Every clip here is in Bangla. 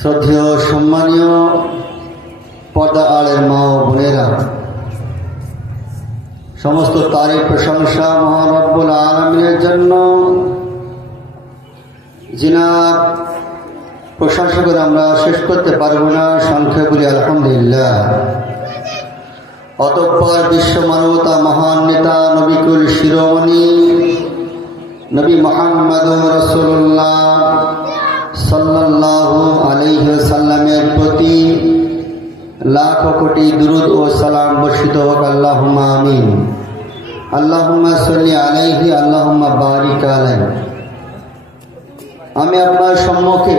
শ্রদ্ধেয় সম্মানীয় পর্দা আড়ের মা ও বোনেরা, সমস্ত তারিফ প্রশংসা মহান রব্বুল আলামিনের জন্য, যিনার প্রশংসা করে আমরা শেষ করতে পারব না। সংক্ষেপে বলি আলহামদুলিল্লাহ। অতঃপর বিশ্ব মানবতা মহান নেতা নবিকুল শিরোমণি নবী মুহাম্মদুর রাসূলুল্লাহ সাল্লাল্লাহু আলাইহি ওয়াসাল্লামের প্রতি লাখ কোটি দুরূদ ও সালাম বর্ষিত হোক। আল্লাহুম্মা আমিন। আল্লাহুম্মা সাল্লি আলাইহি, আল্লাহুম্মা বারিক আলাইহি। আমি আপনার সম্মুখে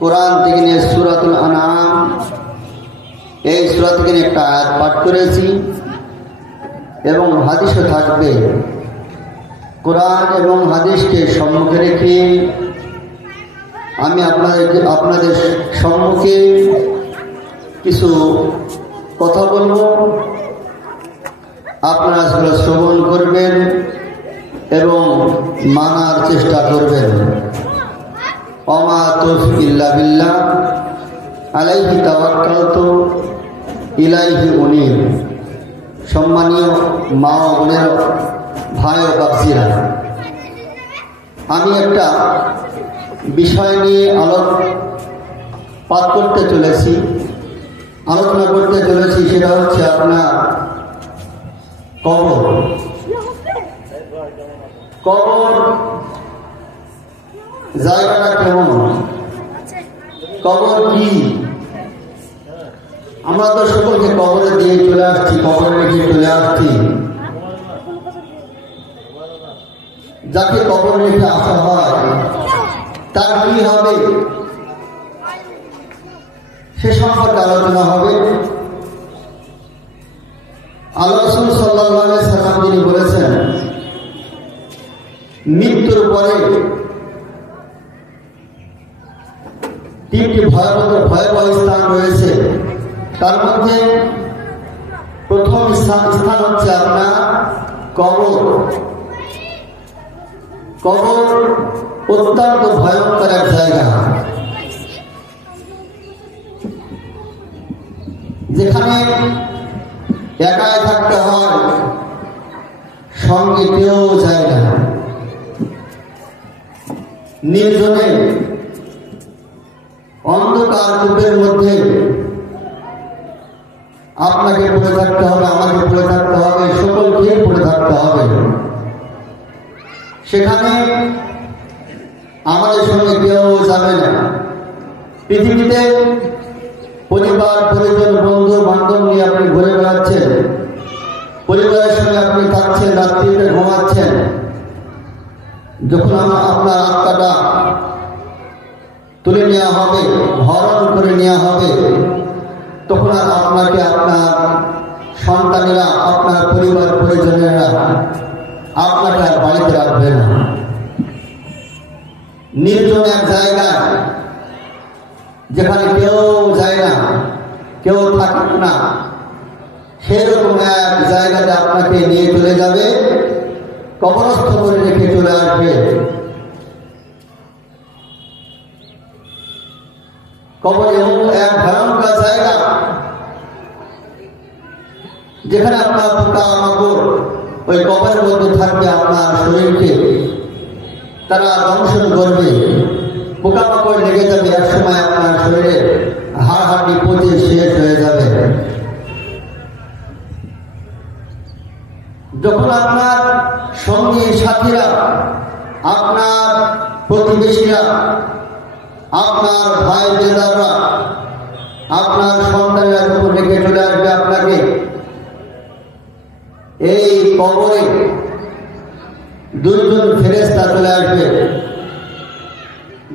কোরআন থেকে নিয়ে সূরাতুল আনআম, এই সূরা থেকে একটা আয়াত পাঠ করেছি এবং হাদিসও থাকবে। কোরআন এবং হাদিসকে সম্মুখে রেখে আমি আপনাদের সম্মুখে কিছু কথা বলবো। আপনারা সেগুলো শ্রবণ করবেন এবং মানার চেষ্টা করবেন। ওমা তৌফিক ইল্লা বিল্লাহ, আলাইহি তাওয়াক্কালতু ইলাইহি উনীব। সম্মানীয় মা ও বোনের, ভাই ও বাপজিরা, আমি একটা বিষয় নিয়ে আলোকপাত করতে চলেছি, আলোচনা করতে চলেছি। সেটা হচ্ছে আপনার কবর। কবর জায়গাটা কেমন, কবর কি? আমরা তো সকলকে কবরে দিয়ে চলে আসছি, কবরে রেখে চলে আসছি। যাকে কবর রেখে আসা হয় তার কি হবে সে সম্পর্কে আলোচনা হবে। আল্লাহ রাসূল সাল্লাল্লাহু আলাইহি সাল্লাম যিনি বলেছেন, মৃত্যুর পরে তিনটি ভয়াবহ স্থান রয়েছে। তার মধ্যে প্রথম স্থান হচ্ছে আপনার কবর। কবর অত্যন্ত ভয়ঙ্কর এক জায়গা, যেখানে একাই থাকতে হয়, সঙ্গে কেউ যায় না। নির্জনে অন্ধকার কূপের মধ্যে আপনাকে পড়ে থাকতে হবে, আমাকে পড়ে থাকতে হবে, সকলকে পড়ে থাকতে হবে। সেখানে আমাদের সঙ্গে কেউ যাবে না। পৃথিবীতে পরিবার, পরিজন, বন্ধু বান্ধব নিয়ে আপনি ঘুরে বেড়াচ্ছেন, পরিবারের সঙ্গে আপনি থাকছেন, রাত্রিতে ঘুমাচ্ছেন। যখন আপনার আত্মাটা তুলে নেওয়া হবে, হরণ করে নেওয়া হবে, তখন আর আপনাকে আপনার সন্তানেরা, আপনার পরিবার পরিজনেরা আপনাকে আর বাড়িতে রাখবে না। নির্জন এক জায়গা, যেখানে কেউ যায় না, কেউ থাকে না, সেরকম এক জায়গাতে আপনাকে নিয়ে চলে যাবে, কবরস্থ করে রেখে চলে আসবে। কবর এমন এক ভয়ঙ্কর জায়গা, যেখানে আপনার পোকামাকড় ওই কবরের মধ্যে থাকবে, আপনার শরীরকে তারা দংশন করবে। পোকামাকড় লেগে যাবে, এক সময় আপনার শরীরে হাড় হাড্ডি পচে শেষ হয়ে যাবে। যখন আপনার সঙ্গী সাথীরা, আপনার প্রতিবেশীরা, আপনার ভাই বেদাররা, আপনার সন্তানেরা যখন রেখে চলে আসবে আপনাকে, এই কবরে দুইজন ফেরেশতা চলে আসবে।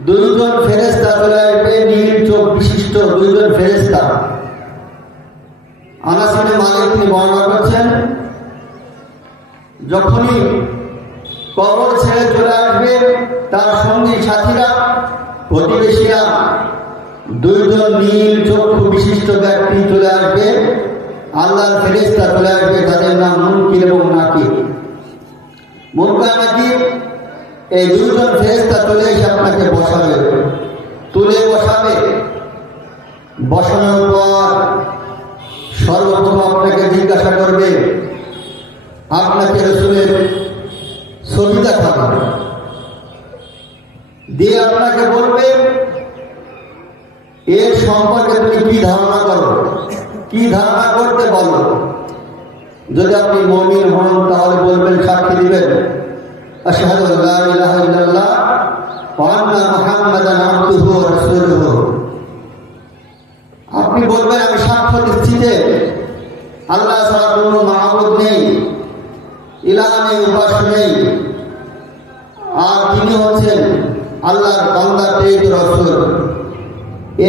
দুইজন ফেরেশতা চলে আসবে, নীল চোখ বিশিষ্ট দুইজন ফেরেশতা। আনাস ইবনে মালিক তিনি বর্ণনা করছেন, যখনই কবর ছেড়ে চলে আসবে তার সঙ্গী সাথীরা, প্রতিবেশীরা, দুইজন নীল চক্ষু বিশিষ্ট ব্যক্তি চলে আসবে, আল্লাহর ফেরেশতা চলে আসবে। তাদের নাম মুনকির এবং নাকির। মুনকার নাকির, এই দুইজন ফেরেশতা চলে এসে আপনাকে বসাবে, তুলে বসানোর পর সর্বপ্রথম আপনাকে জিজ্ঞাসা করবে, আপনাকে রসুলের ছবি দেখাবে, দিয়ে আপনাকে বলবে এর সম্পর্কে তুমি কি ধারণা করো, কি ধারণা করতে বলো। যদি আপনি মুমিন হন তাহলে বলবেন, সাক্ষী দিবেন আশহাদু আল্লা ইলাহা ইল্লাল্লাহ ওয়া আন্না মুহাম্মাদান আবদুহু ওয়া রাসূলুহু। আপনি বলবেন আমি সাক্ষ্য দিচ্ছি যে আল্লাহ ছাড়া কোনো মাবুদ নেই, ইলাহ নেই, উপাস্য নেই, আর তিনি হচ্ছেন আল্লাহর বান্দা প্রেরিত রাসূল।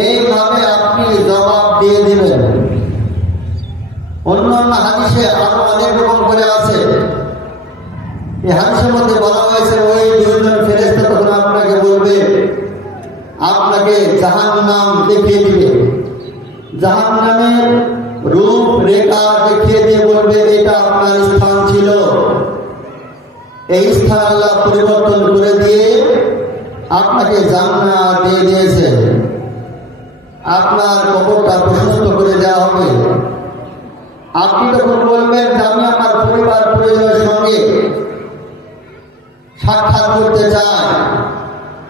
এইভাবে আপনি জবাব দিয়ে দিবেন। অন্যান্য হাদিসে আরো অনেক রকম করে আছে। এই হাদিসের মধ্যে বলা হয়েছে ওই দুইজন ফেরেশতা তখন আপনাকে বলবে, আপনাকে জাহান্নাম দেখিয়ে দিবে, জাহান্নামের রূপ রেখা দেখিয়ে দিয়ে বলবে এটা আপনার স্থান ছিল, এই স্থান আল্লাহ পরিবর্তন করে দিয়ে আপনাকে জান্নাত দিয়ে দিয়েছে। আপনার কবরটা প্রশস্ত করে দেওয়া হবে। আপনি তখন বলবেন যে আমি আমার পরিবার পরিজনের সঙ্গে সাক্ষাৎ করতে চাই।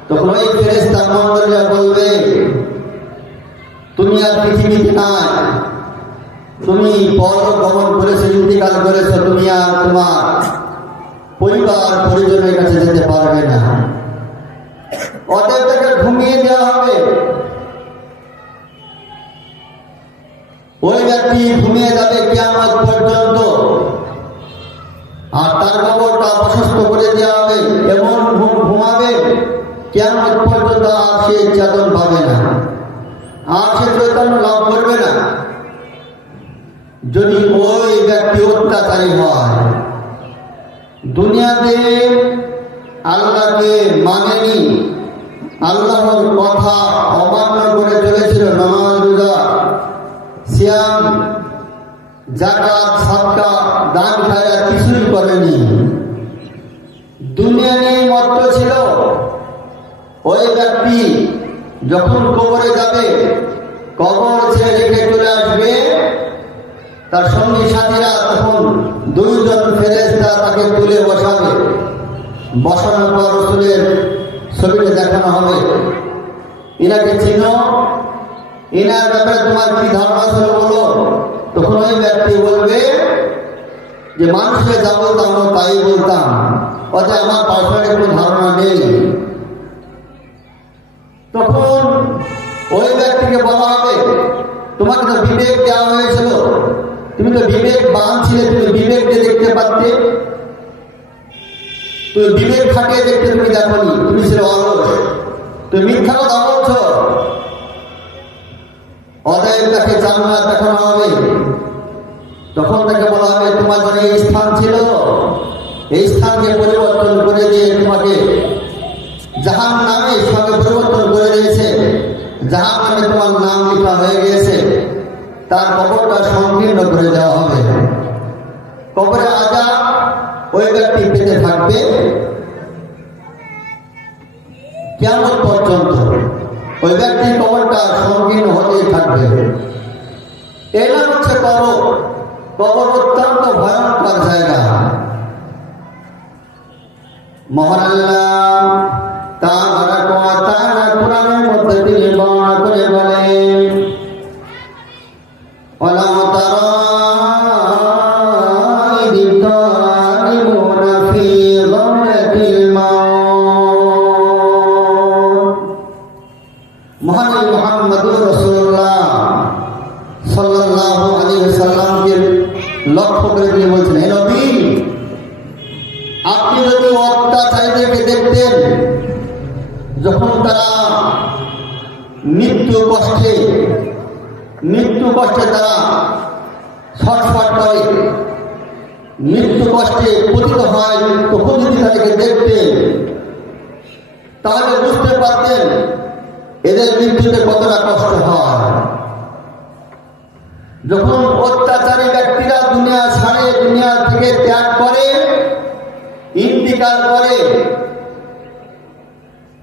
তখন ওই ফেরেশতা মণ্ডলীরা বলবে, তুমি আর পৃথিবীতে নাই, তুমি পরলোক গমন করেছো, ইন্তিকাল করেছো, তুমি আর তোমার পরিবার পরিজনের কাছে যেতে পারবে না। অতএব তাকে ঘুমিয়ে দেওয়া হবে। ওই ব্যক্তি ঘুমিয়ে যাবে কিয়ামত পর্যন্ত, আর তার কবরটা প্রশস্ত করে দেওয়া হবে। এমন ঘুমাবে কিয়ামত পর্যন্ত আর সে চেতন পাবে না, আর সে চৈতন্য লাভ করবে না। যদি ওই ব্যক্তি অত্যাচারী হয়, দুনিয়াতে আল্লাহকে মানেনি, আল্লাহর কথা অমান্য করে চলেছিল, নামাজ রোজা সিয়াম যাকাত সাদকা দান খায়রাত কিছুই করেনি, দুনিয়া নিয়ে মত্ত ছিল, ওই ব্যক্তি যখন কবরে যাবে, কবর ছেড়ে রেখে চলে আসবে, তার সঙ্গী সাথীরা তখন দুইজন ফেরেশতা তাকে তুলে বসাবে। বসানোর পর রাসূলের ছবিটা দেখানো হবে, এনাকে চিনো, এনার ব্যাপারে তোমার কি ধারণা ছিল বলো। তখন ওই ব্যক্তি বলবে যে মানুষকে যা বলতাম তাই বলতাম, অর্থাৎ আমার পার্সোনালি কোনো ধারণা নেই। তখন ওই ব্যক্তিকে বলা হবে, তোমাকে তো বিবেক দেওয়া হয়েছিল, তুমি তো বিবেকবান ছিলে, তুমি বিবেককে দেখতে পারতে, তুমি বিবেক খাটিয়ে দেখতে তুমি দেখোনি, তুমি ছিল অলস, তুমি মিথ্যা কথা বলছো। অতএব তাকে জান্নাত দেখানো হবে। তখন তাকে বলা হবে, তোমার জন্য এই স্থান ছিল, এই স্থানকে পরিবর্তন করে দিয়ে তোমাকে জাহান্নামের সঙ্গে পরিবর্তন করে দিয়েছে, জাহান্নামে তোমার নাম লেখা হয়ে গিয়েছে। তার কবরটা সংকীর্ণ করে দেওয়া হবে। কবরে আযাব ওই ব্যক্তি পেতে থাকবে কিয়ামত পর্যন্ত, ওই ব্যক্তির কবরটা সংকীর্ণ হতেই থাকবে। এই নাম হচ্ছে কবর। কবর অত্যন্ত ভয়ঙ্কর জায়গা। মহান আল্লাহ তাবারাকা ওয়া তাআলা কুরআনের মধ্যে তিনি বর্ণনা করে বলেন, ওয়ালাউ তারা ইয যালিমুনা ফি গামরাতিল মাউত। মহান মুহাম্মদুর রাসূলুল্লাহ সাল্লাল্লাহু আলাইহি ওয়াসাল্লামকে লক্ষ্য করে তিনি বলছেন, হে নবী, আপনি যদি অত্যাচারীদেরকে দেখতেন যখন তারা মৃত্যু কষ্টে তারা ছটফট করে, মৃত্যু কষ্টে পতিত হয়, তখন যদি তাদেরকে দেখতেন তাহলে বুঝতে পারতেন এদের মৃত্যুতে কতটা কষ্ট হয়। যখন অত্যাচারী ব্যক্তিরা দুনিয়া ছাড়ে, দুনিয়া থেকে ত্যাগ করে, ইন্তিকাল করে,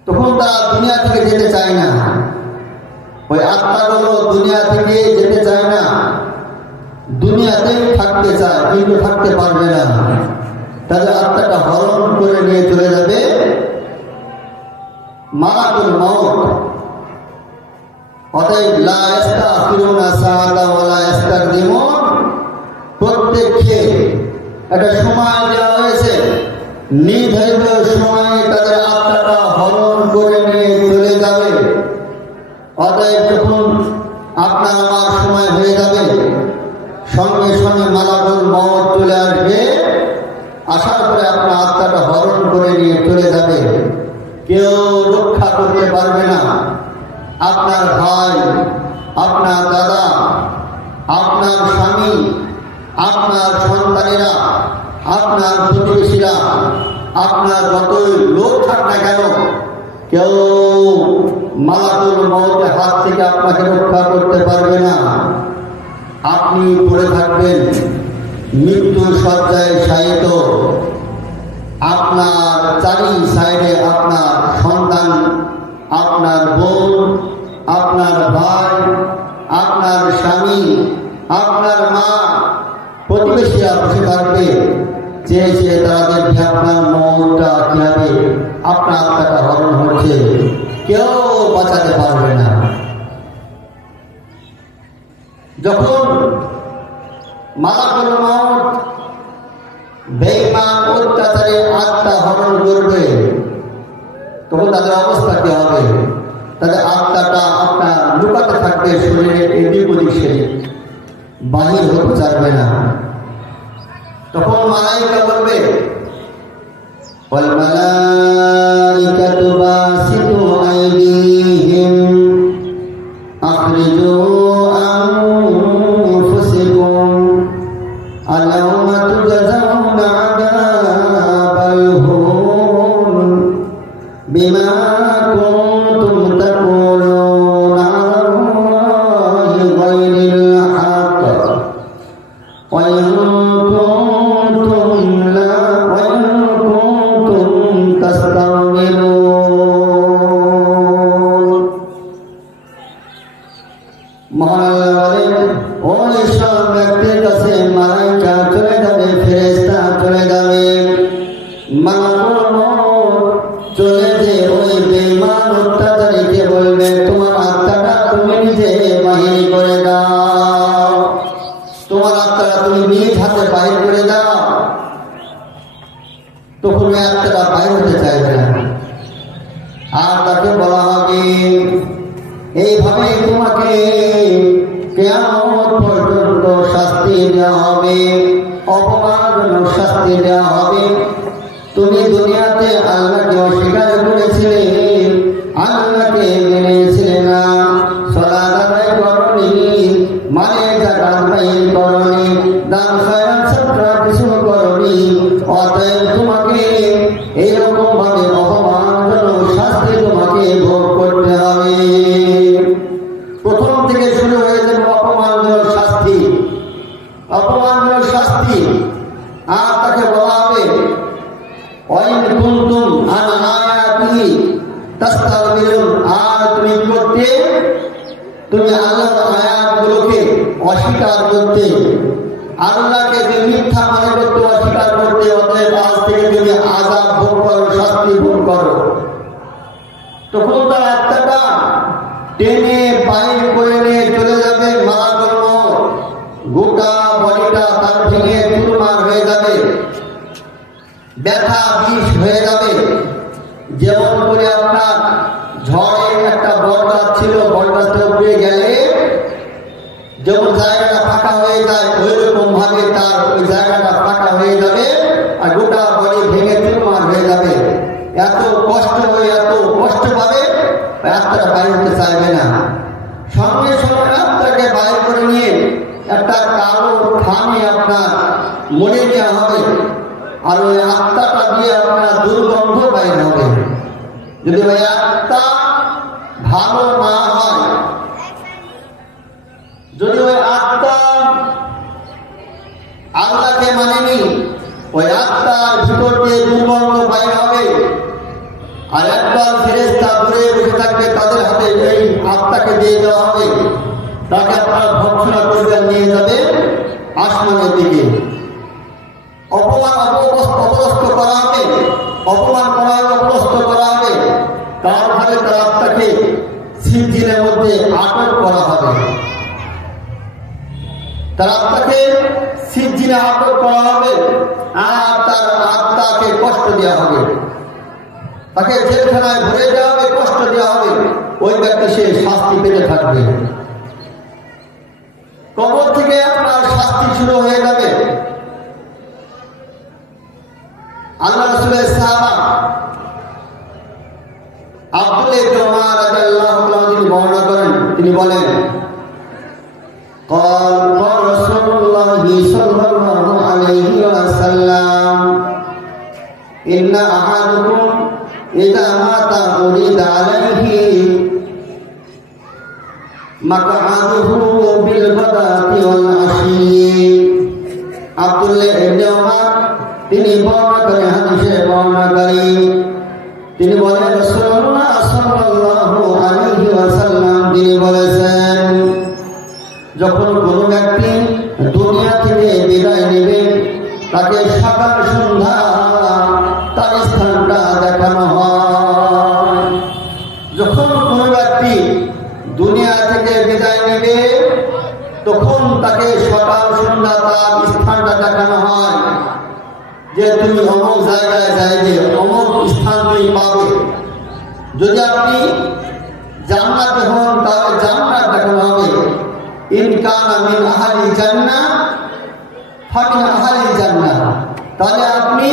তখন তারা দুনিয়া থেকে যেতে চায় না। ওই আত্মাগুলো দুনিয়া থাকতে চায় কিন্তু থাকতে পারবে না, তাদের আত্মাটা হরণ করে নিয়ে চলে যাবে মালাকুল মউত। অতএব লা ইস্তাখিরুনা সাআতা ওয়া লা ইস্তাকদিমুন, প্রত্যেককে একটা সময় দেওয়া হয়েছে, নির্ধারিত সময়ে তাদের আত্মাটা হরণ করে নিয়ে চলে যাবে। অতএব যখন আপনার আমার সময় হয়ে যাবে, সঙ্গে সঙ্গে মালাকুল মউত চলে আসবে, আসার পরে আপনার আত্মাটা হরণ করে নিয়ে চলে যাবে। কেউ রক্ষা করতে পারবে না। আপনার ভাই, আপনার দাদা, আপনার স্বামী, আপনার সন্তানেরা, আপনার প্রতিবেশীরা, আপনার যতই লোক থাক না কেন, কেউ মালাকুল মউতের হাত থেকে আপনাকে রক্ষা করতে পারবে না। আপনি পড়ে থাকবেন মৃত্যুর শয্যায় শায়িত। আপনার চারি সাইডে আপনার সন্তান, আপনার বোন, আপনার ভাই, আপনার স্বামী, আপনার মা, প্রতিবেশীরা বসে থাকবে, চেয়ে চেয়ে তারা দেখবে আপনার মনটা কিভাবে আপনার আত্মাটা হরণ হচ্ছে, কেউ বাঁচাতে পারবে না। যখন মালাকুল মউত বেঈমান অত্যাচারে আত্মা হরণ করবে, তখন তাদের অবস্থা কি হবে? তাদের আত্মাটা আপনার লুকাতে থাকবে শরীরে, এদিক ওদিক সেদিক, বাহির হতে চাইবে না। তখন মালাইকা বলবে, ওয়াল মালাইকাতু বাসিতু আইদিহিম আখরিজু আনফুসাকুম আল-ইয়াওমা তুজজাউনা আযাবাল হুন বিমা কুনতুম তাকুলুনা আলাল্লাহি গায়রিল হাক্ক ওয়া ইন কুনতুম তাস্তাগফিরুন। মহান ওই সব ব্যক্তির কাছে মালাইকা চলে যাবে, ফেরেশতা চলে যাবে, মালাকুল মউত চলে যে ওই বেঈমান অত্যাচারীকে বলবে, তোমার আত্মাটা তুমি নিজে বাহির করে দাও, তোমার আত্মাটা তুমি নিজ হাতে বাহির করে দাও। তখন ওই আত্মাটা বাহির হতে চাইবে না। আর তাকে বলা হবে, এইভাবে তোমাকে কিয়ামত পর্যন্ত শাস্তি দেওয়া হবে, অপমানজনক শাস্তি দেওয়া হবে। তুমি দুনিয়াতে আল্লাহকে অস্বীকার করেছিলে, আল্লাহকে মেনেছিলে না, সালাত আদায় করনি, মানে যাকাত বাইর করনি, দান খয়রাত সদকা কিছু করনি। অতএব তোমাকে এইরকম ভাবে অপমানজনক শাস্তি তোমাকে ভোগ করতে হবে। প্রথম থেকে শুরু হয়ে যাবে অপমানজনক শাস্তি, অপমানজনক শাস্তি। আর তাকে বলা হবে, ওয়াইন কুনতুম আন আয়াতিহি তাস্তাকবিরুন, আর তুমি করতে, তুমি আল্লাহর আয়াতগুলোকে অস্বীকার করতে, আল্লাহকে যে মিথ্যা মনে করতে, অস্বীকার করতে। অতএব আজ থেকে তুমি আযাব ভোগ করো, শাস্তি ভোগ করো। তখন তার আত্মাটা টেনে বাইর করে নিয়ে চলে যাবে মালাকুল মউত। গোটা বডিটা তার ভেঙে চুরমার হয়ে যাবে, ব্যথা বিষ হয়ে যাবে। যেমন করে আপনার ঝড়ে একটা বটগাছ ছিল, বটগাছটা উপড়ে গেলে যেমন জায়গাটা ফাঁকা হয়ে যায়, ওই রকম ভাবে তার ওই জায়গাটা ফাঁকা হয়ে যাবে আর গোটা বডি ভেঙে চুরমার হয়ে যাবে। এত কষ্ট হয়ে, এত কষ্ট পাবে, আত্মাটা বাইরে হতে চাইবে না। সঙ্গে সঙ্গে আত্মাকে বাইরে করে নিয়ে একটা কালো থামে আপনার মনে দেওয়া হবে, আর ওই আত্মাটা দিয়ে আপনার দুর্গন্ধ বাইর হবে। যদি ওই আত্মা ভালো না হয়, যদি ওই আত্মা আল্লাহকে মানেনি, ওই আত্মার ভিতর দিয়ে দুর্গন্ধ বাইর হবে। আর একদল ফেরেশতা দূরে বসে থাকবে, তাদের হাতে এই আত্মাকে দিয়ে দেওয়া হবে, তাকে আপনার ভৎসনা করবেন, নিয়ে যাবে আসমানের দিকে। অপদস্থ করা হবে, অপমান করা হবে, অপদস্থ করা হবে। তারপরে তার আত্মাকে সিজিনের মধ্যে আটক করা হবে। তার আত্মাকে সিজিনে আটক করা হবে আর তার আত্মাকে কষ্ট দেওয়া হবে, তাকে জেলখানায় ভরে দেওয়া হবে, কষ্ট দেওয়া হবে। ওই ব্যক্তি সে শাস্তি পেতে থাকবে। কবর থেকে আপনার শাস্তি শুরু হয়ে যাবে। আল্লাহ রাসূলের সাহাবা আব্দুল্লাহ ইবনে উমর রাদিয়াল্লাহু তাআলা তিনি বর্ণনা করেন, তিনি বলেন قال رسول الله صلى الله عليه وسلم إن أحدكم إذا مات أريد عليه مقعده بالغداة والعشي। আব্দুল্লাহ ইবনে উমর তিনি বর্ণনা করেন, হাদিসের বর্ণনাকারী তিনি বলেন রাসূলুল্লাহ সাল্লাল্লাহু আলাইহি ওয়াসাল্লাম তিনি বলেছেন, যখন কোনো ব্যক্তি দুনিয়া থেকে বিদায় নেবে তাকে সকাল সন্ধ্যা তার স্থানটা দেখানো হয়। যখন কোনো ব্যক্তি দুনিয়া থেকে বিদায় নেবে তখন তাকে সকাল সন্ধ্যা তার স্থানটা দেখানো হয়, যে তুমি অমুক জায়গায় যাইবে, অমুক স্থান তুমি পাবে। যদি আপনি জান্নাতে হন তাহলে জান্নাত দেখানো হবে। ইন কানা মিন আহলি জান্নাহ ফামিন আহলি জান্নাহ, তাহলে আপনি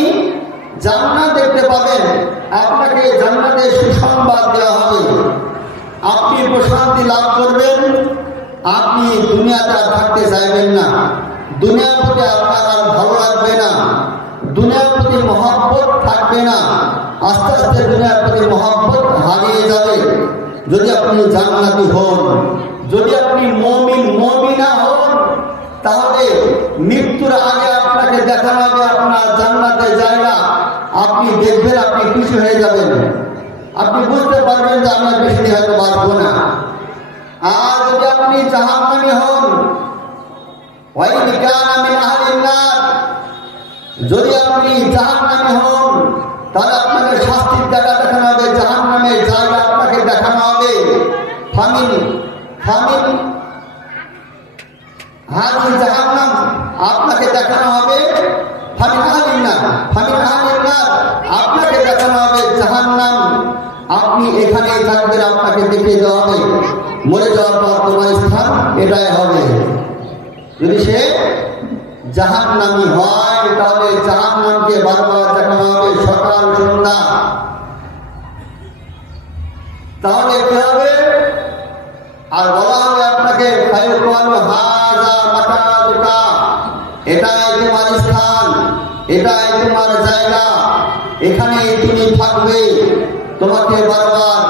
জান্নাত দেখতে পাবেন, আপনাকে জান্নাতের সুসংবাদ দেওয়া হবে, আপনি প্রশান্তি লাভ করবেন, আপনি দুনিয়াতে আর থাকতে চাইবেন না, দুনিয়ার প্রতি আপনার আর ভালো লাগবে না, দুনিয়ার প্রতি মহব্বত থাকবে না, আস্তে আস্তে দুনিয়ার প্রতি মহব্বত হারিয়ে যাবে। যদি আপনি জান্নাতি হন, যদি আপনি মুমিনা হন, তাহলে মৃত্যুর আগে আপনাকে দেখানো হবে আপনার জান্নাতের জায়গা, আপনি দেখবেন, আপনি খুশি হয়ে যাবেন, আপনি বুঝতে পারবেন যে আমরা বেশি দিন হয়তো বাঁচবো না। আর যদি আপনি জাহান্নামী হন, ওয়াইন কানা মিন আহলিন নার, যদি আপনি জাহান্নামী হন তাহলে আপনাকে শাস্তির জায়গা দেখানো হবে, জাহান্নামের জায়গা আপনাকে দেখানো হবে। ফামিন হাজি জাহান্নাম আপনাকে দেখানো হবে, ফামিন আহলিন নার আপনাকে দেখানো হবে জাহান্নাম। আপনি এখানেই থাকবেন, আপনাকে দেখিয়ে দেওয়া হবে, মরে যাওয়ার পর তোমার স্থান এটাই হবে। যদি সে জাহান্নামী হয় তাহলে জাহান্নামকে বারবার দেখানো হবে সকাল সন্ধ্যা। তাহলে কি হবে? আর বলা হবে আপনাকে এটাই তোমার স্থান, এটাই তোমার জায়গা, এখানে তুমি থাকবে। তোমাকে বারবার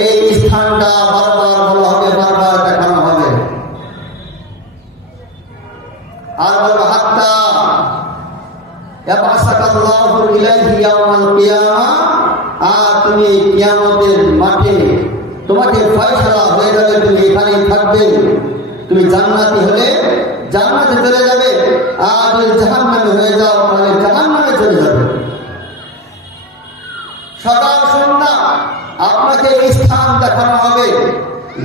এই স্থানটা বারবার বলা হবে, বারবার দেখানো হবে। আর বলবো হাত্তা ইয়াবআসাকাল্লাহু ইলাইহি ইয়াওমাল কিয়ামা, আর তুমি কিয়ামতের মাঠে তোমাকে ফয়সালা হয়ে যাবে, তুমি এখানেই থাকবে। তুমি জান্নাতি হলে জান্নাতে চলে যাবে, আর যদি জাহান্নামে হয়ে যাও তাহলে জাহান্নামে চলে যাবে। সকাল সন্ধ্যা আপনাকে এই স্থান দেখানো হবে।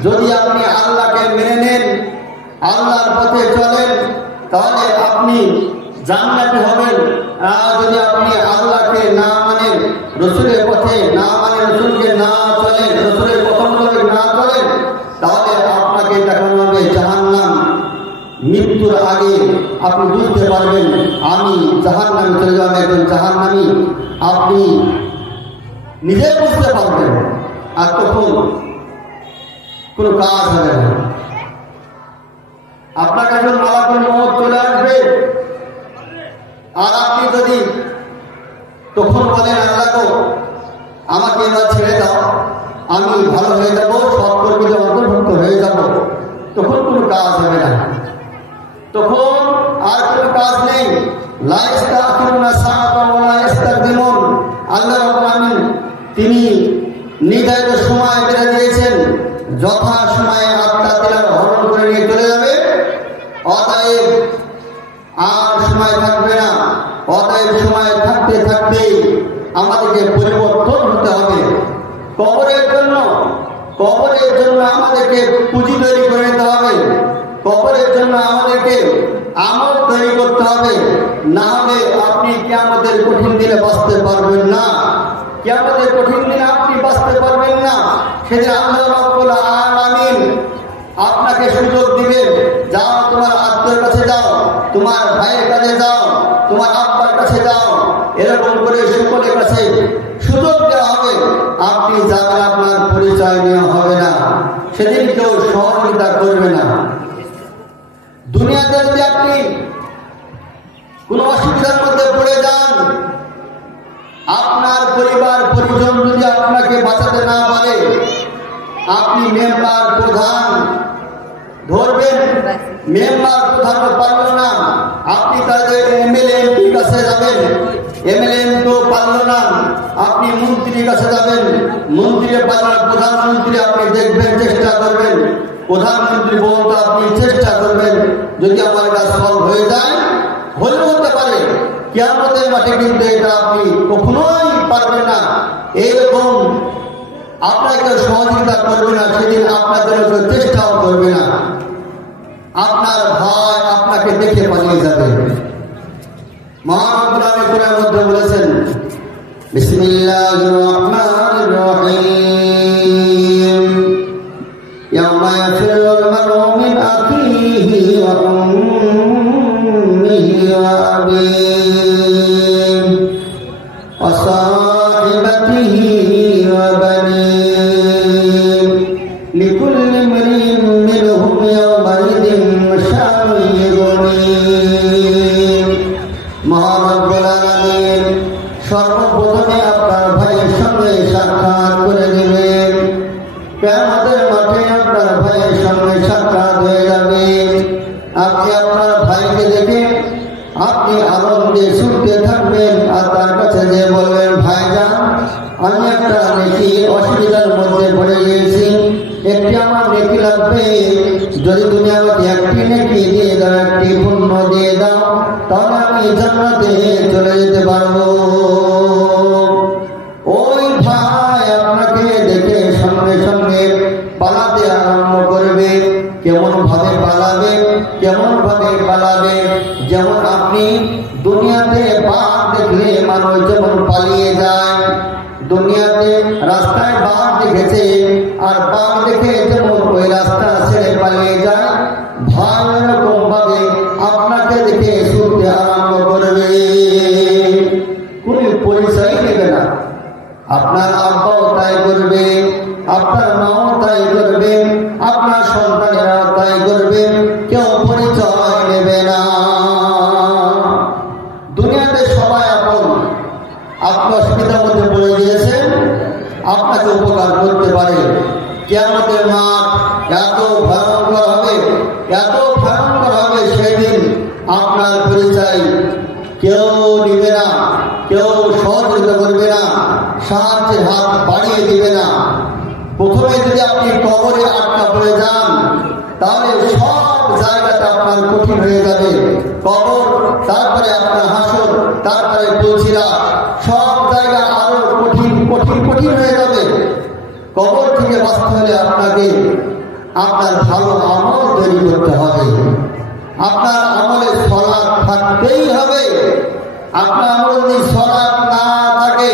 যদি আপনি আল্লাহকে মেনে নেন, আল্লাহর পথে চলেন, তাহলে আপনি জান্নাতে হবেন। আর যদি আপনি আল্লাহকে না মানেন, রসুলের পথে না মানেন, রসুলকে না চলেন, রসুলের পথ মোতাবেক না চলেন, তাহলে আপনাকে দেখানো হবে জাহান্নাম। মৃত্যুর আগে আপনি বুঝতে পারবেন আমি জাহান্নামে চলে যাবেন, একজন জাহান্নামী আপনি নিজে বুঝতে পারবেন। আর তখন কোনো কাজ হবে না। আপনার কাছে মালাকুল মউত চলে আসবে, আর আপনি যদি তখন বলেন আল্লাহ গো আমাকে এবার ছেড়ে দাও, আমি ভালো হয়ে যাবো, সৎকর্মীদের অন্তর্ভুক্ত হয়ে যাব, তখন কোনো কাজ হবে না, তখন আর কোনো কাজ নেই। লা ইস্তাখিরুনা সাআতান ওয়া লা ইস্তাকদিমুন। আল্লাহ রাব্বুল আলামিন তিনি নির্ধারিত সময় বেঁধে দিয়েছেন, যথা সময়ে আত্মা তিলার হরণ করে নিয়ে চলে যাবে। অতএব আর সময় থাকবে না। অতএব সময় থাকতে থাকতে আমাদেরকে পরিবর্তন হতে হবে। কবরের জন্য আমাদেরকে পুঁজি তৈরি করে নিতে হবে। কবরের জন্য আমাদেরকে আমল তৈরি করতে হবে। না হলে আপনি কিয়ামতের কঠিন দিনে বাঁচতে পারবেন না। কিয়ামতের কঠিন দিনে আপনি বাঁচতে পারবেন না। সেদিন আল্লাহ রাব্বুল আলামিন আপনাকে সুযোগ দিবেন, যাও তোমার আত্মীয়ের কাছে যাও, তোমার ভাইয়ের কাছে যাও, তোমার আব্বার কাছে যাও, এরকম করে সকলের কাছে সুযোগ দেওয়া হবে। আপনি যাবেন, আপনার পরিচয় নেওয়া হবে না। সেদিন কেউ সহযোগিতা করবে না। দুনিয়াতে যদি আপনি কোনো অসুবিধার মধ্যে পড়ে যান, আপনার পরিবার পরিজন যদি আপনাকে বাঁচাতে না পারে, আপনি মেম্বার প্রধান ধরবেন, মেম্বার প্রধান পারল না, আপনি তাদের এমএলএ এমপির কাছে যাবেন, এমএলএ তো পারল না, আপনি মন্ত্রীর কাছে যাবেন, মন্ত্রী পারল, প্রধানমন্ত্রী আপনি দেখবেন, চেষ্টা করবেন, প্রধানমন্ত্রী বলতে আপনি চেষ্টা করবেন। যদি আমার কাজ সলভ হয়ে যায়, হলেও হতে পারে, কিয়ামতের মাঠে কিন্তু এটা আপনি কখনোই পারবেন না। এইরকম আপনাকে সহযোগিতা করবে না, সেদিন আপনার জন্য কেউ চেষ্টাও করবে না। আপনার ভয় আপনাকে দেখে পালিয়ে যাবে। মহান কোরআনের মধ্যে বলেছেন, বিসমিল্লাহির রহমানির রহিম, ইয়াওমা ইয়াফিরুল মারউ মিন আখিহি ওয়া উম্মিহি ওয়া আবিহি ওয়া সাহিবাতিহি ওয়া বানিহি লিকুল্লি ইমরিইন মিনহুম ইয়াওমাইযিন শা'নুন ইউগনিহি। মহান রব্বুল আলামিন সর্বপ্রথমে আপনার ভাইয়ের সঙ্গে সাক্ষাৎ করে দিবেন। কিয়ামতের মাঠে আপনার ভাইয়ের সঙ্গে সাক্ষাৎ হয়ে যাবে। আপনি আপনার ভাইকে দেখে আপনি আনন্দে শুনতে থাকবেন, আর তার কাছে যে বলবেন, ভাইজান আমি একটা নেকি অসুবিধার মধ্যে পড়ে গিয়েছি, একটি আমার নেকি লাগবে, যদি তুমি আমাকে একটি নেকি দিয়ে দাও, একটি পুণ্য দিয়ে দাও, তাহলে আমি জান্নাতে চলে যেতে পারবো। ওই ভাই আপনাকে দেখে সঙ্গে সঙ্গে পালাতে আরম্ভ করবে। কেমন ভাবে পালাবে, কেমন ভাবে পালাবে? যেমন আপনি দুনিয়াতে বাঘ দেখলে মানুষ যেমন পালিয়ে যায়, দুনিয়াতে রাস্তায় বাঘ দেখেছে, আর বাঘ দেখে যেমন ওই রাস্তা ছেড়ে পালিয়ে যায়, ভয় এরকম ভাবে আপনাকে দেখে ছুটতে আরম্ভ করবে। কোন পরিচয় নেবে না। আপনার আব্বাও তাই করবে, আপনার মাও তাই করবে, আপনার সন্তানেরাও তাই করবে, কেউ পরিচয় নেবে না। দুনিয়াতে সবাই আপন। আপনি অসুবিধার মধ্যে পড়ে গিয়েছেন, আপনাকে উপকার করতে পারে। কিয়ামতের মাঠ এত ভয়ঙ্কর হবে, এত ভয়ঙ্কর হবে, সেদিন আপনার পরিচয় কেউ নিবে না, কেউ সহযোগিতা করবে না, সাহায্যের হাত বাড়িয়ে দিবে না। প্রথমে যদি আপনি কবরে আটকা পড়ে যান, তাহলে সব জায়গাটা আপনার কঠিন হয়ে যাবে। কবর, তারপরে আপনার হাসর, তারপরে তুলসিরা, সব জায়গা আরো কঠিন কঠিন কঠিন হয়ে যাবে। কবর থেকে বাঁচতে হলে আপনাকে আপনার ভালো আমল তৈরি করতে হবে। আপনার আমলে সলাৎ থাকতেই হবে। আপনার আমল যদি সলাৎ না থাকে,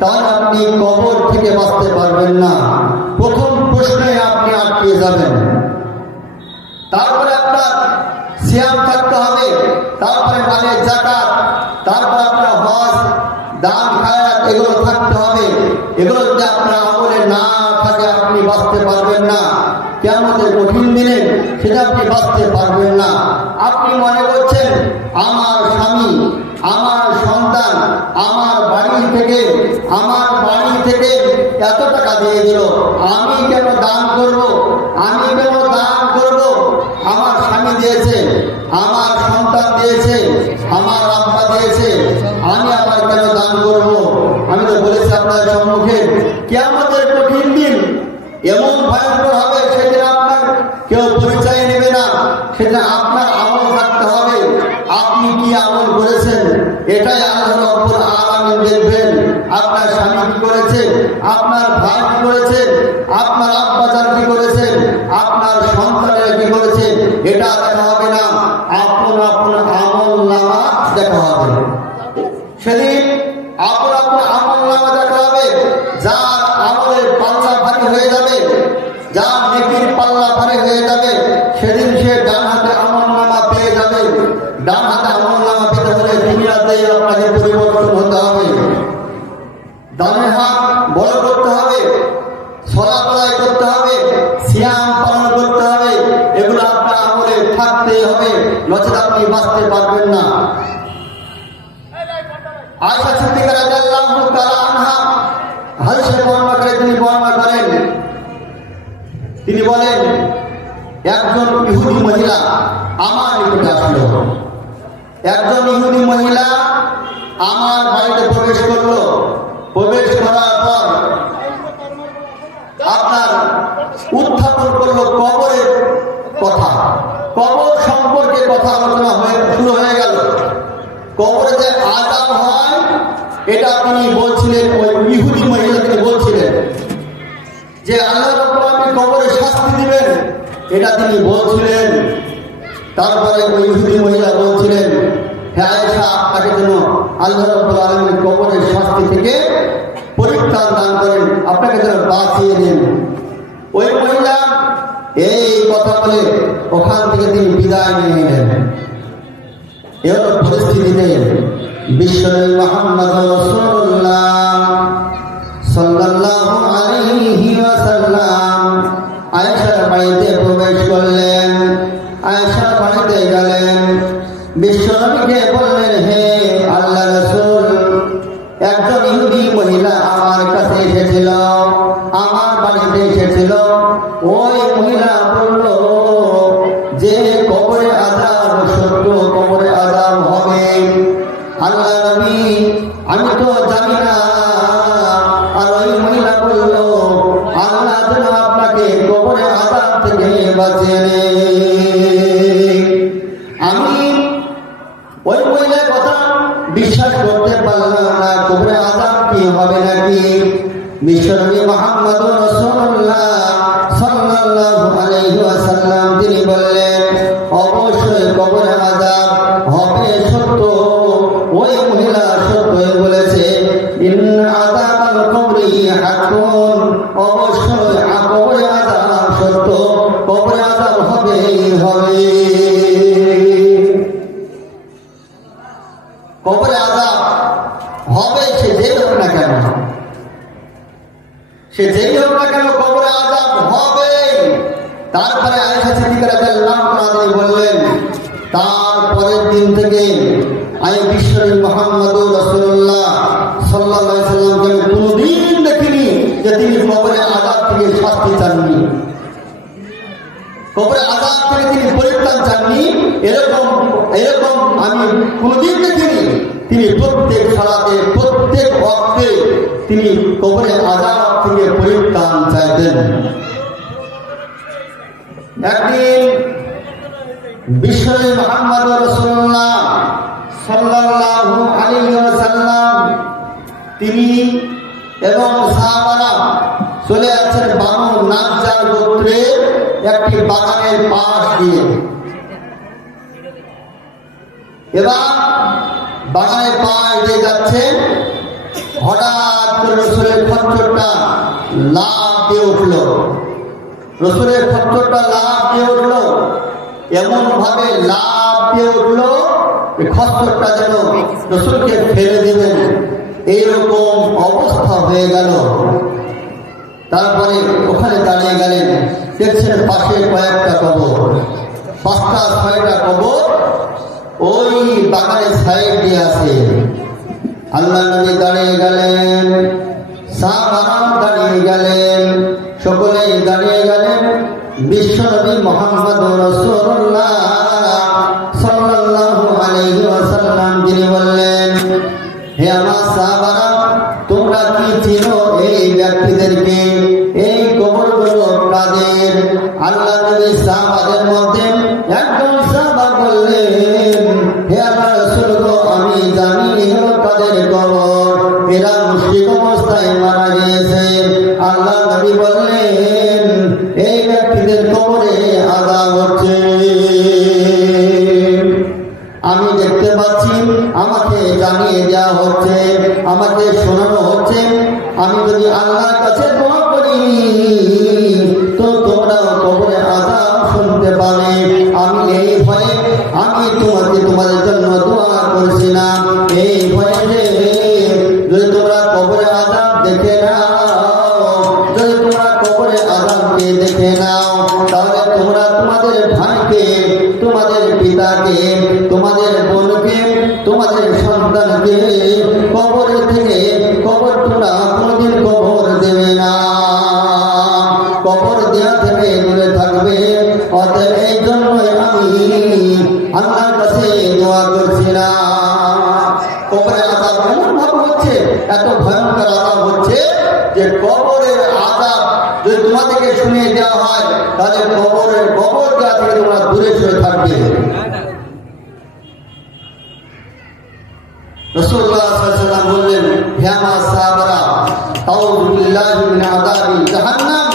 তাহলে আপনি কবর থেকে বাঁচতে পারবেন না। প্রথম প্রশ্নে আপনি আটকে যাবেন। তারপরে আপনার সিয়াম থাকতে হবে, তারপরে মানে যাকাত, তারপরে আপনার হজ, দান, খায়রাত, এগুলো থাকতে হবে। এগুলো যদি আপনার আমলে না থাকে, আপনি বাঁচতে পারবেন না। কিয়ামতের কঠিন দিনে সেটা আপনি বাঁচতে পারবেন না। আপনি মনে করছেন, আমার স্বামী, আমার সন্তান আমার বাড়ি থেকে এত টাকা দিয়ে দিল, আমি কেন দান করব? আমি কেন দান করব? আমার স্বামী দিয়েছে, আমার সন্তান দিয়েছে, আমার আব্বা দিয়েছে, আমি আবার কেন দান করব? আমি তো বলেছি আপনার সম্মুখে, কিয়ামতের কঠিন দিন এমন ভয়ঙ্কর হবে, সেদিন আপনার কেউ পরিচয় নেবে না। সেদিন আপনার আমল থাকতে হবে। আপনি এটাই আল্লাহ রাব্বুল আলামিন দেখবেন। আপনার স্বামী কি করেছে, আপনার ভাই কি করেছে, আপনার আব্বাজান কি করেছেন, আপনার সন্তানেরা কি করেছে, এটা দেখা হবে না, আপন আপন আমল নামা দেখা হবে। সেদিন আপন আপন আমল নামা দেখা হবে। যার আমলের পাল্লা ভারী হয়ে যাবে, যার নেকির পাল্লা ভারী হয়ে যাবে, সেদিন সে ডান হাতে আমল নামা পেয়ে যাবে। ডান হাতে আমল নামা পেতে হলে দুনিয়াতেই আপনাকে পরিবর্তন হতে হবে। ডানে হাত বড় করতে হবে, সালাত আদায় করতে হবে, সিয়াম পালন করতে হবে। এগুলো আপনার আমলে থাকতেই হবে, নচেত আপনি বাঁচতে পারবেন না। আয়েশা সিদ্দিকা রাদিয়াল্লাহু তাআলা আনহা হাদিসে বর্ণনা করে তিনি বলেন, একজন ইহুদি মহিলা আমার নিকটে আসলো। একজন ইহুদি মহিলা আমার বাড়িতে প্রবেশ করলো। প্রবেশ করার পর আপনার উত্থাপন করলো কবরের কথা। কবর সম্পর্কে কথা আলোচনা শুরু হয়ে গেল। কবরে যে আযাব হয় এটা তিনি বলছিলেন, ওই ইহুদি মহিলা তিনি বলছিলেন যে আল্লাহ রাব্বুল আলামিন কবরে শাস্তি দিবেন, এটা তিনি বলছিলেন। তারপরে ওই ইহুদি মহিলা বলছিলেন, হে আয়েশা, আপনাকে যেন আল্লাহ রাব্বুল আলামিন কবরের শাস্তি থেকে পরিত্রাণ দান করেন, আপনাকে যেন বাঁচিয়ে দেন। ওই মহিলা এই কথা বলে ওখান থেকে তিনি বিদায় নিয়ে নিলেন। এর পরিস্থিতিতে বিশ্বনবী মুহাম্মদ রাসূলুল্লাহ সাল্লাল্লাহু আলাইহি ওয়াসাল্লাম আয়েশার বাড়িতে প্রবেশ করলেন। আয়েশার বাড়িতে গেলেন, বিশ্বনবীকে বললেন, হে আল্লাহ রাসূল, একজন ইহুদি মহিলা আমার কাছে এসেছিল, আমার বাড়িতে এসেছিল। ওই মহিলা বলল যে কবরে আযাব সত্য, কবরে আযাব হবে। আল্লাহ নবী, আমি তো জানি না। আর ওই মহিলা বলল, আল্লাহ যেন আপনাকে কবরে আযাব থেকে বাঁচিয়ে নেয়। আমি ওই মহিলার কথা বিশ্বাস করতে পারলাম না, কবরে আযাব কি হবে নাকি। বিশ্বনবী মুহাম্মদ রাসূলুল্লাহ সাল্লাল্লাহু আলাইহি ওয়াসাল্লাম তিনি বললেন, অবশ্যই কবরে আযাব হবে সত্য। ওই মহিলা সত্যই বলেছে, ইন্না আযাবাল কবরি হাক্কুন, অবশ্যই কবরে আযাব সত্য, কবরে আযাব হবেই হবে। কবরে আযাব হবে, সে যেই হোক না কেন, সে যেই হোক না কেন, কবরে আযাব হবে। তারপরে আয়েশা সিদ্দিকা রাদিয়াল্লাহু তাআলা বললেন, তারপরের দিন থেকে আমি বিশ্বনবী মুহাম্মদ রাসূলুল্লাহ সাল্লাল্লাহু আলাইহি ওয়াসাল্লামকে কোনদিন দেখিনি যে তিনি কবরে আযাব থেকে শাস্তি চাননি, কবরে আযাব থেকে তিনি পরিত্রাণ চাননি। এরকম আমি কোনদিন দেখিনি। তিনি প্রত্যেক সালাতে, প্রত্যেক ওয়াক্তে তিনি কবরে আযাব থেকে পরিত্রাণ চাইতেন। একদিন বিশ্বনবী মুহাম্মদ রাসূলুল্লাহ সাল্লাল্লাহু আলাইহি ওয়াসাল্লাম তিনি এবং সাহাবারা চলে যাচ্ছেন বানু নাজ্জার গোত্রের একটি বাগানের পাশ দিয়ে। এবার বাগানের পাশ দিয়ে যাচ্ছেন, হঠাৎ করে রসুলের খচ্চরটা লাফ দিয়ে উঠল। রসুলের খচ্চরটা লাফ দিয়ে উঠল, এমন ভাবে লাফ দিয়ে উঠল খচ্চরটা যেন রসুলকে ফেলে দেবেন, এইরকম অবস্থা হয়ে গেল। তারপরে ওখানে দাঁড়িয়ে গেলেন, দেখছেন পাশে কয়েকটা কবর, 5টা-6টা কবর ওই বাগানের সাইড দিয়ে আছে। আল্লাহ নবী দাঁড়িয়ে গেলেন, সাহাবারা দাঁড়িয়ে গেলেন, সকলেই দাঁড়িয়ে গেলেন। বিশ্বনবী মুহাম্মদ রাসূলুল্লাহ সাল্লাল্লাহু আলাইহি ওয়াসাল্লাম তিনি বললেন, হে আমার সাহাবারা, তোমরা কি চিনো এই ব্যক্তিদেরকে? এই কবরগুলো কাদের? আল্লাহ নবী সাহাবাদের মধ্যে একজন সাহাবা বললেন, হে আল্লাহর রাসূল, আমি জানি জানিয়ে দেওয়া হচ্ছে, আমাকে শোনানো হচ্ছে আমি যদি আল্লাহর কাছে দোয়া করি তো তোমরা কবরে আযাব শুনতে পাবে। আমি এই ভয়ে আমি তোমাদের জন্য দোয়া করছি না, এই ভয়ে যে যদি তোমরা কবরে আযাব দেখে নাও, যদি তোমরা কবরে আযাবকে দেখে নাও তাহলে তোমরা তোমাদের ভাইকে, তোমাদের পিতাকে, তোমাদের বোনকে, তোমাদের সন্তানকে কবরে থেকে তোমরা কোনদিন কবর দেবে না, কবর দেওয়া থেকে দূরে থাকবে। অতএব এই জন্যই আমি আল্লাহর কাছে দোয়া করছি না। কবরে আযাব এমন ভাবে হচ্ছে, এত ভয়ঙ্কর আযাব হচ্ছে যে কবরের আযাব যদি তোমাদেরকে শুনিয়ে দেওয়া হয় তাহলে কবর দেওয়া থেকে তোমরা দূরে সরে থাকবে। রাসূলুল্লাহ সাল্লাল্লাহু আলাইহি ওয়াসাল্লাম বললেন, হে আমার সাহাবারা, তাউযু বিল্লাহি মিন আযাবি জাহান্নাম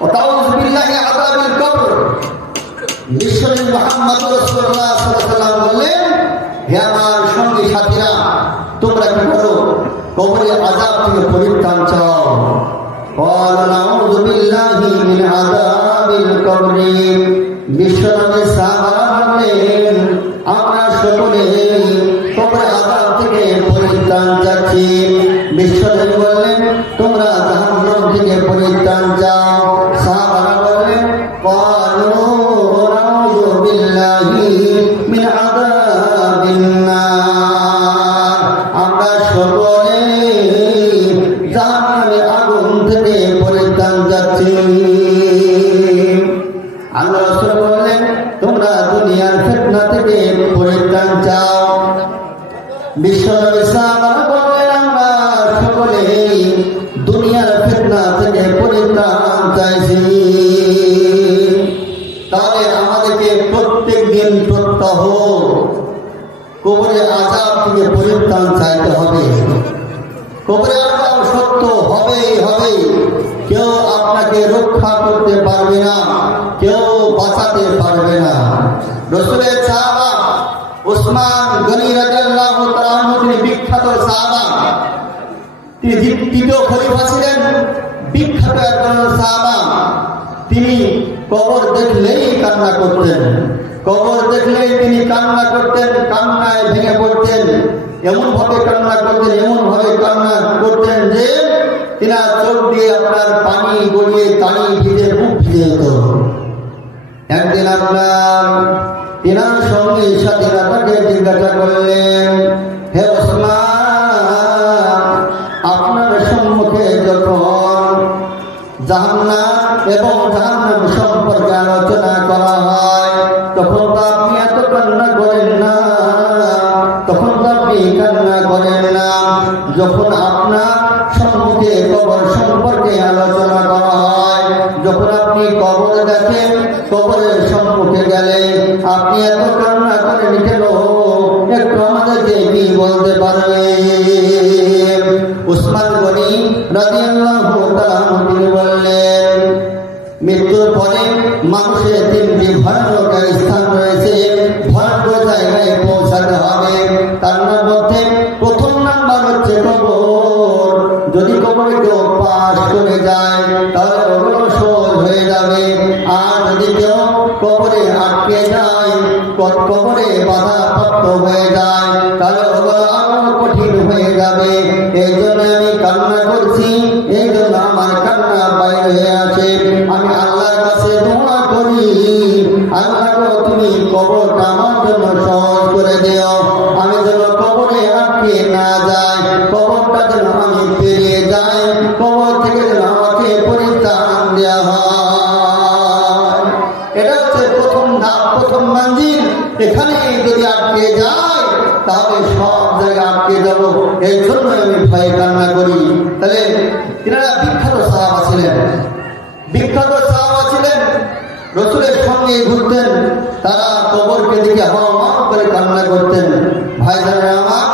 ওয়া তাউযু বিল্লাহি আযাবিল কবর। বিশ্বনবী মুহাম্মদ রাসূলুল্লাহ সাল্লাল্লাহু আলাইহি ওয়াসাল্লাম বললেন, হে আমার সঙ্গী সাথীরা, তোমরা কি করো? কবরের আযাব থেকে পরিত্রাণ চাও। ক্বালা নাউযু বিল্লাহি মিন আযাবিল কবর। বিশ্বনবী সাহাবারা বললেন, আমরা সকলে কবরের আযাব থেকে পরিত্রাণ চাচ্ছি। বিশ্বনবী বললেন, তোমরা জাহান্নাম থেকে পরিত্রাণ চাও। সাহাবারা বললেন, ক্বালু নাউযু বিল্লাহি মিন আযাবিন নার। আমরা সকলে জাহান্নামের আগুন থেকে পরিত্রাণ চাচ্ছি। আল্লাহ রাসূল বললেন, তোমরা দুনিয়ার ফিতনা থেকে পরিত্রাণ চাও। বিশ্বনবী সাহাবারা বললেন, আমরা সকলে দুনিয়ার ফিতনা থেকে পরিত্রাণ চাইছি। তাহলে আমাদেরকে প্রত্যেক দিন প্রত্যহ কবরে আযাব থেকে পরিত্রাণ চাইতে হবে। কবরে আযাব সত্য হবেই হবে, কেউ আপনাকে রক্ষা করতে পারবে না, কেউ বাঁচাতে পারবে না। রাসূলের সাহাবা উসমান গনি রাদিয়াল্লাহু তাআলা আনহু, তিনি বিখ্যাত সাহাবা, তিনি তৃতীয় খলিফা ছিলেন, বিখ্যাত একজন সাহাবা। তিনি কবর দেখলেই কান্না করতেন, কবর দেখলেই তিনি কান্না করতেন, কান্নায় ভেঙে পড়তেন। এমন ভাবে কান্না করতেন যে তিনার চোখ দিয়ে আপনার পানি গড়িয়ে তালি ভিজে মুখ ভিজে যেত। একদিন আপনার তিনার সঙ্গে সাথীরা তাকে জিজ্ঞাসা করলেন, হে ওসমান, আপনার সম্মুখে যখন জাহান্নাম এবং জাহান্নাম সম্পর্কে আলোচনা করা হয় তখন তো আপনি এত কান্না করেন না, তখন তো আপনি কান্না করেন না। যখন আপনার সম্মুখে কবর সম্পর্কে আলোচনা করা হয়, যখন আপনি কবর দেখেন, কবরের সম্মুখে গেলে আপনি এত কান্না করেন কেন? একটু আমাদেরকে কি বলতে পারবেন? উসমান গনি রাদিয়াল্লাহু তাআলা তিনি বললেন, মৃত্যুর পরে মানুষের তিনটি ভয়ানক স্থান রয়েছে, ভয়ানক জায়গায় পৌঁছাতে হবে। তার মধ্যে প্রথম নাম্বার হচ্ছে কবর। যদি কবরে কেউ পাশ করে যায় তাহলে ওগুলো সহজ হয়ে যাবে, আর যদি কেউ কবরে আটকে যায়, কবরে বাধাপ্রাপ্ত হয়ে যায় তাহলে ওগুলো আরো কঠিন হয়ে যাবে। এই জন্য আমি কান্না করছি, এই জন্য আমার কান্না বাইরে হয়ে আছে। আমি আল্লাহর কাছে দোয়া করি, আল্লাহ তুমি কবরটা আমার জন্য সহজ করে দিও, আমি যেন কবরে আটকে না যাই, কবরটা যেন আমি পেরিয়ে যাই, কবর থেকে যেন আমাকে পরিত্রাণ দেওয়া হয়। এটা হচ্ছে প্রথম ধাপ, প্রথম মঞ্জিল। এখানে যদি আটকে যায় তাহলে সব জায়গায় আটকে যাব। এই জন্য আমি ভয়ে কান্না করি। তাহলে এনারা বিখ্যাত সাহাবা ছিলেন, বিখ্যাত সাহাবা ছিলেন, রাসূলের সঙ্গে ঘুরতেন। তারা কবরকে দেখে হাওয়া করে কান্না করতেন। ভাইজানেরা আমার,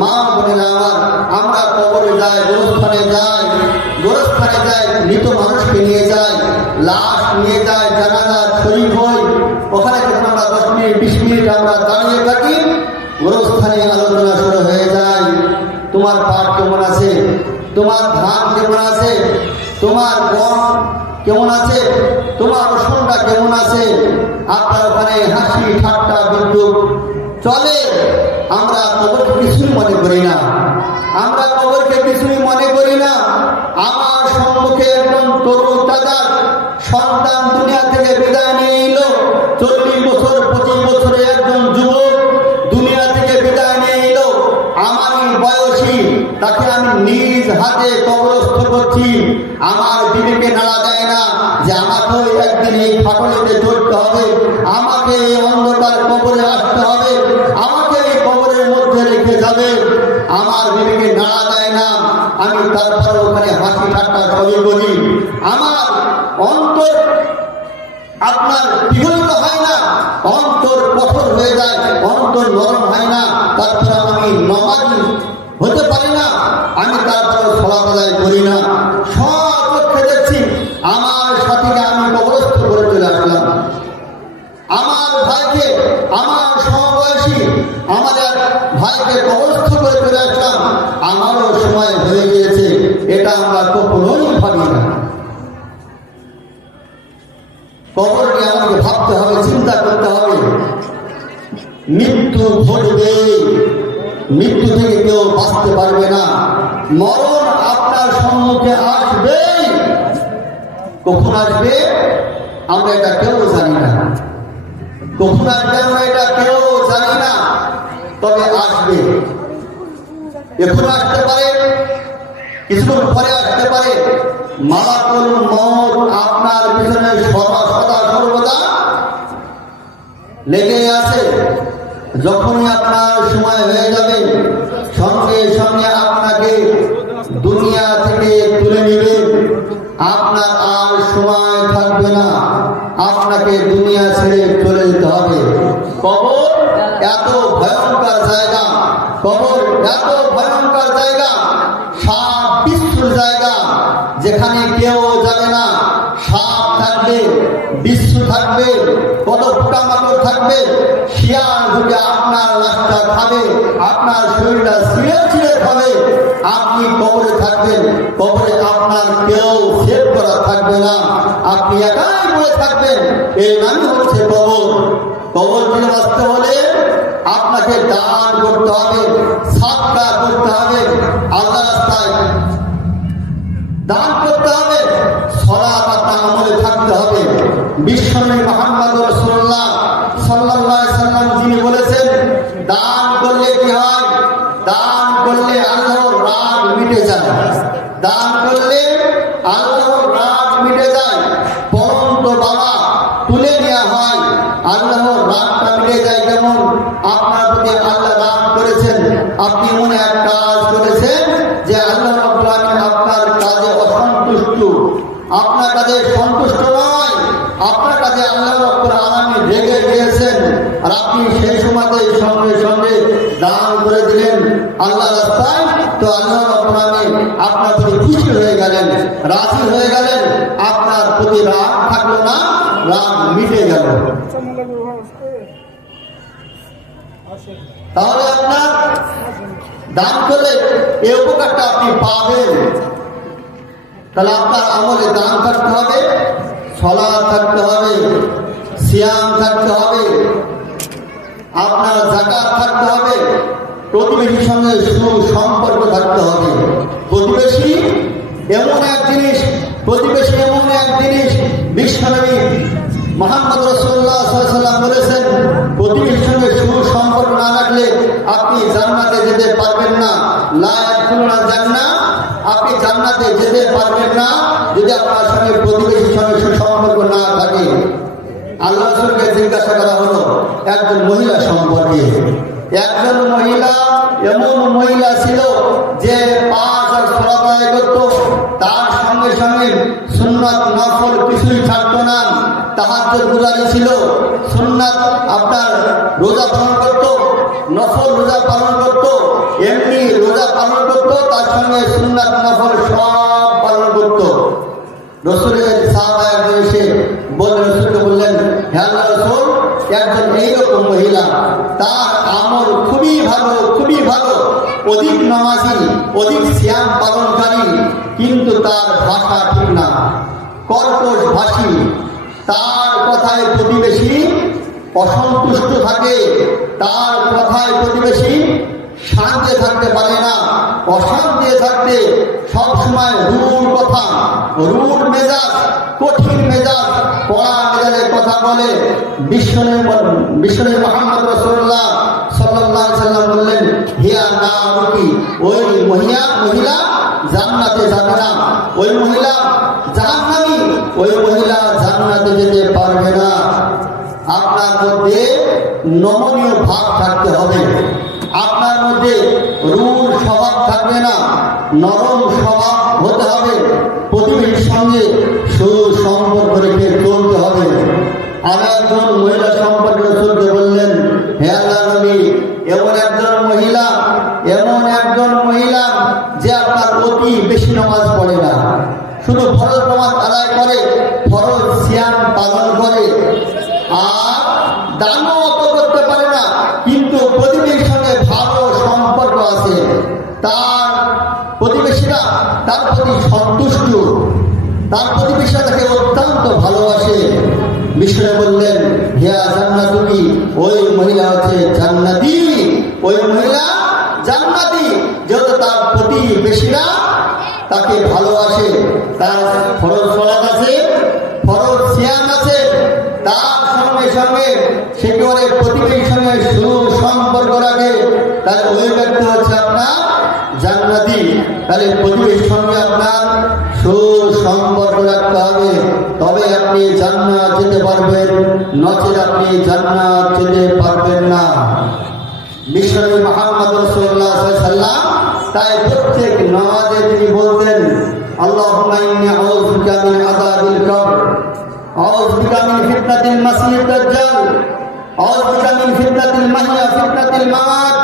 মা বোনেরা আমার, আমরা কবরে যাই, গোরস্থানে যাই, মৃত মানুষকে নিয়ে যাই, লাশ নিয়ে যাই, জানাজা শরীফ হই, ওখানে যখন আমরা 10 মিনিট 20 মিনিট আমরা দাঁড়িয়ে থাকি, গোরস্থানে আলোচনা তোমার পাট কেমন আছে, তোমার ধান কেমন আছে, তোমার গম কেমন আছে, তোমার রসুনটা কেমন আছে। আপনার ওখানে হাসি ঠাট্টা বিদ্যুৎ চলে। আমরা কবরকে কিছুই মনে করি না, আমরা কবরকে কিছুই মনে করি না। আমার সম্মুখে একদম তরুণ তাজা সন্তান দুনিয়া থেকে বিদায় নিয়ে এলো। 40 বছর 25 বছরে একজন যুবক দুনিয়া থেকে বিদায় নিয়ে এলো। আমারই বয়সী, তাকে আমি নিজ হাতে কবরস্থ করছি। আমার বিবেকে নাড়া দেয় না যে আমাকেও একদিন এই ফাটলেতে চড়তে হবে, আমাকে এই অন্ধকার কবরে আসতে হবে, আমাকে এই কবরের মধ্যে রেখে যাবে। আমার বিবেকে নাড়া দেয় না। আমি তারপরে ওখানে হাসি ঠাট্টা সবই করি। আমার অন্তর আপনার বিগলিত হয় না, অন্তর কঠোর হয়ে যায়, অন্তর নরম হয় না। তারপরে আমি নমাজি হতে পারি না, আমি তারপরে সালাত আদায় করি না। সব চোখে দেখছি আমার সাথীকে আমি কবরস্থ করে চলে আসলাম। আমার ভাইকে, আমার সমবয়সী আমাদের ভাইকে কবরস্থ করে চলে আসলাম। আমারও সময় হয়ে গিয়েছে, এটা আমরা কখনোই ভাবি না। কবরকে আমাকে ভাবতে হবে, চিন্তা করতে হবে। মৃত্যু ঘটবে, মৃত্যু থেকে কেউ বাঁচতে পারবে না। মরণ আপনার সম্মুখে আসবে। কখন আসবে আমরা এটা কেউ জানি না, কখন আসবে আমরা এটা কেউ জানি না, তবে আসবে। এখন আসতে পারে, কিছুক্ষণ পরে আসতে পারে। মালাকুল মউত আপনার পিছনে সদা সর্বদা লেগে আছে। যখনই আপনার সময় হয়ে যাবে, সঙ্গে সঙ্গে আপনাকে দুনিয়া থেকে তুলে নেবে। আপনার আর সময় থাকবে না, আপনাকে দুনিয়া ছেড়ে চলে যেতে হবে। কবর এত ভয়ঙ্কর জায়গা, কবর এত ভয়ঙ্কর জায়গা, সাপ বিচ্ছুর জায়গা, যেখানে কেউ যাবে না। সাপ থাকবে, বিচ্ছু থাকবে, কত পোকামাকড় থাকবে। শিয়াল ঢুকে আপনার লাশটা খাবে, আপনার শরীরটা ছিঁড়ে ছিঁড়ে খাবে। আপনি কবরে থাকবেন, কবরে আপনার কেউ সেভ করা থাকবে না, আপনি একাই পড়ে থাকবেন। এই নামই হচ্ছে কবর। কবর থেকে বাঁচতে হলে আপনাকে দান করতে হবে, সাদকা করতে হবে, আল্লাহ রাস্তায় দান করতে হবে, সালাত আপনার আমলে থাকতে হবে। বিশ্বনবী মুহাম্মদ রাসূলুল্লাহ সাল্লাল্লাহু আলাইহি সাল্লাম যিনি বলেছেন, দান করলে কি হয়? দান করলে আল্লাহর রাগ মিটে যায়, দান করলে আল্লাহর রাগ মিটে যায়। পরন্ত বাবা তুলে নেওয়া হয়, আল্লাহর রাগটা মিটে যায়। যেমন আপনার প্রতি আল্লাহ রাগ করেছেন, আপনি মনে এক কাজ করেছেন যে আল্লাহ রাব্বুল আলামিন আপনার কাজে অসন্তুষ্ট, আপনার কাজে সন্তুষ্ট নয়, আপনার কাজে আল্লাহ রাব্বুল আলামিন রেগে গিয়েছেন। আর আপনি সেই সময়তে সঙ্গে সঙ্গে দান করে দিলেন আল্লাহ রাস্তায়, তো আল্লাহ রাব্বুল আলামিন আপনার প্রতি খুশি হয়ে গেলেন, রাজি হয়ে গেলেন। আপনার প্রতি রাগ থাকলো না, রাগ মিটে গেল। তাহলে আপনার দান করলে এই উপকারটা আপনি পাবেন। তাহলে আপনার আমলে দান থাকতে হবে, সালাত থাকতে হবে, সিয়াম থাকতে হবে, আপনার যাকাত থাকতে হবে, প্রতিবেশীর সঙ্গে সুসম্পর্ক থাকতে হবে। প্রতিবেশী এমন এক জিনিস, প্রতিবেশী এমন এক জিনিস, বিশ্বনবী মুহাম্মদ রাসূলুল্লাহ সাল্লাল্লাহু আলাইহি ওয়াসাল্লাম বলেছেন, প্রতিবেশীর সঙ্গে সুসম্পর্ক না রাখলে আপনি জান্নাতে যেতে পারবেন না। লা ইয়াদখুলুনা জান্নাহ, আপনি জান্নাতে যেতে পারবেন না যদি আপনার সঙ্গে প্রতিবেশীর সঙ্গে সুসম্পর্ক না থাকে। আল্লাহ রাসূলকে জিজ্ঞাসা করা হলো একজন মহিলা সম্পর্কে। একজন মহিলা এমন মহিলা ছিল যে 5 ওয়াক্ত সালাত আদায় করত, তার সঙ্গে সঙ্গে সুন্নাত নফল কিছুই ছাড়ত না। তাহাজ্জুদ গুজারি ছিল, সুন্নাত আপনার রোজা পালন করত, নফল রোজা পালন করত, এমনি রোজা পালন করত, তার সঙ্গে সুন্নাত নফল সব পালন করত। রাসূলের সাহাবা একজন এসে রাসূলকে বললেন, হে আল্লাহর রাসূল, একজন এইরকম মহিলা, তার আমল খুবই ভালো, খুবই ভালো, অধিক নামাজি, অধিক সিয়াম পালনকারী, কিন্তু তার ভাষা ঠিক না, কর্কশ ভাষী, তার কথায় প্রতিবেশী অসন্তুষ্ট থাকে, তার কথায় প্রতিবেশী শান্তি থাকতে পারে না, অশান্তি থাকতে সবসময় রূঢ় কথা, রূঢ় মেজাজ, কঠিন মেজাজ, কড়া মেজাজের কথা বলে। বিশ্বনবী মুহাম্মদ রাসূলুল্লাহ সাল্লাল্লাহু আলাইহি সাল্লাম বললেন, হিয়া নারুকি, ওই মহিলা জান্নাতে যাবে না, ওই মহিলা জাহান্নামী, ওই মহিলা জান্নাতে যেতে পারবে না। আপনার মধ্যে নমনীয় ভাব থাকতে হবে, আপনার মধ্যে রূঢ় স্বভাব থাকবে না, নরম স্বভাব হতে হবে, প্রতিবেশীর সঙ্গে সুসম্পর্ক রেখে চলতে হবে। আর একজন মহিলা সম্পর্কে রাসূলকে বললেন, হে আল্লাহর নবী, এমন একজন মহিলা যে আপনার অতি বেশি নামাজ পড়ে না, শুধু ফরজ নামাজ আদায় করে, ফরজ সিয়াম পালন করে, আর দানও অত করতে পারে না, কিন্তু প্রতিবেশীর সঙ্গে ভালো সম্পর্ক আছে, তার প্রতিবেশীরা তার প্রতি সন্তুষ্ট, তার প্রতিবেশীরা তাকে অত্যন্ত ভালোবাসে। বিষ্ণু বললেন, হে জান্নাতুকি, ওই মহিলা হচ্ছে জান্নাতি, ওই মহিলা জান্নাতি, যেহেতু তার প্রতিবেশীরা তাকে ভালোবাসে, তার ফরজ সালাত আছে, ফরজ সিয়াম আছে, তার সঙ্গে সঙ্গে সে করে প্রতিবেশীর সঙ্গে সুসম্পর্ক রাখে, তাহলে ওই ব্যক্তি হচ্ছে আপনার জান্নাতি। তাহলে প্রতিবেশীর সঙ্গে আপনার সুসম্পর্ক রাখতে হবে, তবে আপনি জান্নাত যেতে পারবেন, নচেত আপনি জান্নাত যেতে পারবেন না। বিশ্বনবী মুহাম্মদ রাসূলুল্লাহ সাল্লাল্লাহু আলাইহি ওয়াসাল্লাম তাই প্রত্যেক নামাজে তিনি বলতেন, আল্লাহুম্মা ইন্নী আউযু বিকা মিন আযাবিল কবর, আউযু বিকা মিন ফিতনাতিল মাসিহিদ দাজ্জাল, আউযু বিকা মিন ফিতনাতিল মাহইয়া ফিতনাতিল মামাত,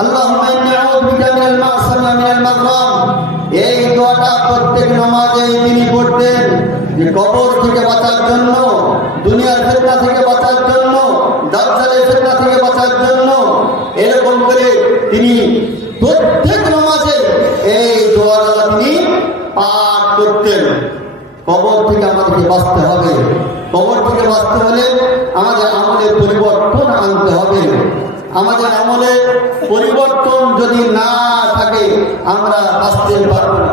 আল্লাহুম্মা ইন্নী আউযু বিকা মিনাল মা'সাম ওয়া মিনাল মাগরাম। এই দোয়াটা প্রত্যেক নামাজে তিনি পড়তেন, যে কবর থেকে বাঁচার জন্য, দুনিয়ার ফিতনা থেকে বাঁচার জন্য, দাজ্জালের ফিতনা থেকে বাঁচার জন্য। এরকম করে তিনি প্রত্যেক নামাজে এই দোয়াটা তিনি পাঠ করতেন। কবর থেকে আমাদেরকে বাঁচতে হবে, কবর থেকে বাঁচতে হলে আমাদের আমলে পরিবর্তন আনতে হবে। আমাদের আমলে পরিবর্তন যদি না থাকে আমরা বাঁচতে পারবো না।